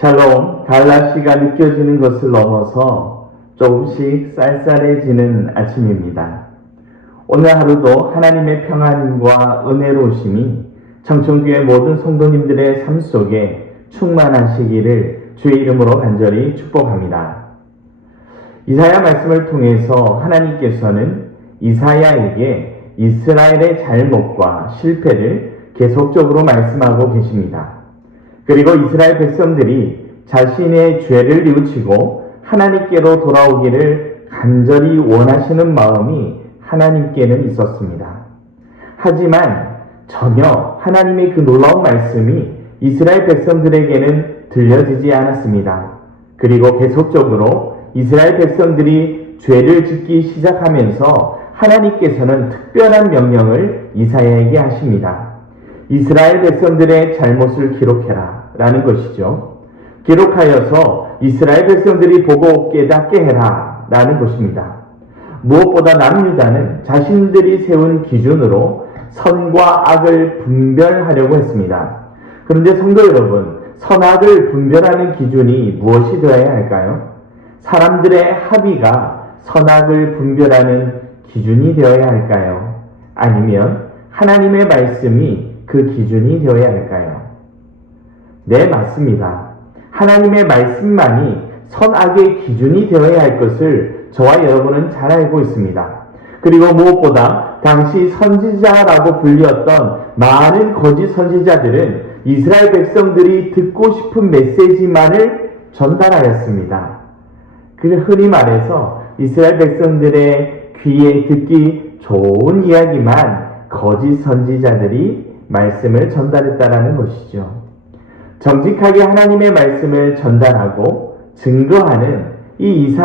샬롬, 가을 날씨가 느껴지는 것을 넘어서 조금씩 쌀쌀해지는 아침입니다. 오늘 하루도 하나님의 평안과 은혜로우심이 청천교회 모든 성도님들의 삶 속에 충만하시기를 주의 이름으로 간절히 축복합니다. 이사야 말씀을 통해서 하나님께서는 이사야에게 이스라엘의 잘못과 실패를 계속적으로 말씀하고 계십니다. 그리고 이스라엘 백성들이 자신의 죄를 뉘우치고 하나님께로 돌아오기를 간절히 원하시는 마음이 하나님께는 있었습니다. 하지만 전혀 하나님의 그 놀라운 말씀이 이스라엘 백성들에게는 들려지지 않았습니다. 그리고 계속적으로 이스라엘 백성들이 죄를 짓기 시작하면서 하나님께서는 특별한 명령을 이사야에게 하십니다. 이스라엘 백성들의 잘못을 기록해라 라는 것이죠. 기록하여서 이스라엘 백성들이 보고 깨닫게 해라 라는 것입니다. 무엇보다 남유다는 자신들이 세운 기준으로 선과 악을 분별하려고 했습니다. 그런데 성도 여러분, 선악을 분별하는 기준이 무엇이 되어야 할까요? 사람들의 합의가 선악을 분별하는 기준이 되어야 할까요? 아니면 하나님의 말씀이 그 기준이 되어야 할까요? 네, 맞습니다. 하나님의 말씀만이 선악의 기준이 되어야 할 것을 저와 여러분은 잘 알고 있습니다. 그리고 무엇보다 당시 선지자라고 불렸던 많은 거짓 선지자들은 이스라엘 백성들이 듣고 싶은 메시지만을 전달하였습니다. 흔히 말해서 이스라엘 백성들의 귀에 듣기 좋은 이야기만 거짓 선지자들이 말씀을 전달했다라는 것이죠. 정직하게 하나님의 말씀을 전달하고 증거하는 이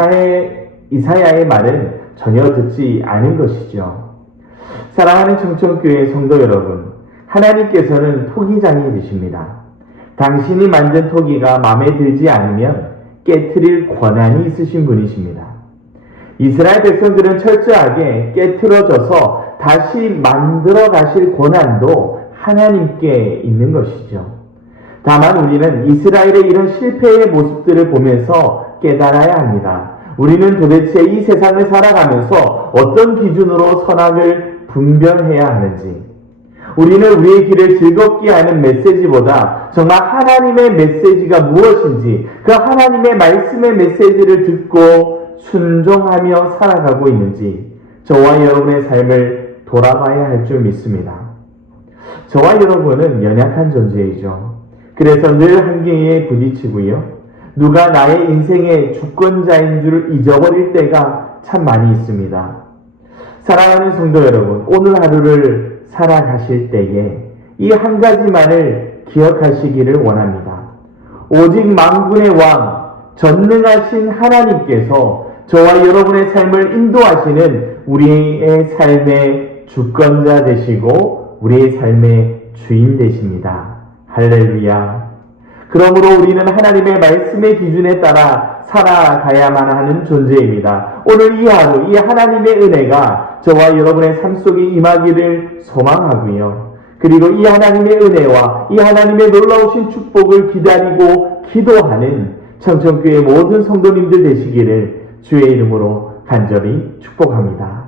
이사야의 말은 전혀 듣지 않은 것이죠. 사랑하는 청천교회 성도 여러분, 하나님께서는 토기장이 되십니다. 당신이 만든 토기가 마음에 들지 않으면 깨트릴 권한이 있으신 분이십니다. 이스라엘 백성들은 철저하게 깨트려져서 다시 만들어 가실 권한도 하나님께 있는 것이죠. 다만 우리는 이스라엘의 이런 실패의 모습들을 보면서 깨달아야 합니다. 우리는 도대체 이 세상을 살아가면서 어떤 기준으로 선악을 분별해야 하는지, 우리는 우리의 길을 즐겁게 하는 메시지보다 정말 하나님의 메시지가 무엇인지 그 하나님의 말씀의 메시지를 듣고 순종하며 살아가고 있는지 저와 여러분의 삶을 돌아봐야 할 줄 믿습니다. 저와 여러분은 연약한 존재이죠. 그래서 늘 한계에 부딪히고요. 누가 나의 인생의 주권자인 줄 잊어버릴 때가 참 많이 있습니다. 사랑하는 성도 여러분, 오늘 하루를 살아가실 때에 이 한 가지만을 기억하시기를 원합니다. 오직 만군의 왕, 전능하신 하나님께서 저와 여러분의 삶을 인도하시는 우리의 삶의 주권자 되시고 우리의 삶의 주인 되십니다. 할렐루야. 그러므로 우리는 하나님의 말씀의 기준에 따라 살아가야만 하는 존재입니다. 오늘 이 하루, 이 하나님의 은혜가 저와 여러분의 삶 속에 임하기를 소망하고요. 그리고 이 하나님의 은혜와 이 하나님의 놀라우신 축복을 기다리고 기도하는 청천교회 모든 성도님들 되시기를 주의 이름으로 간절히 축복합니다.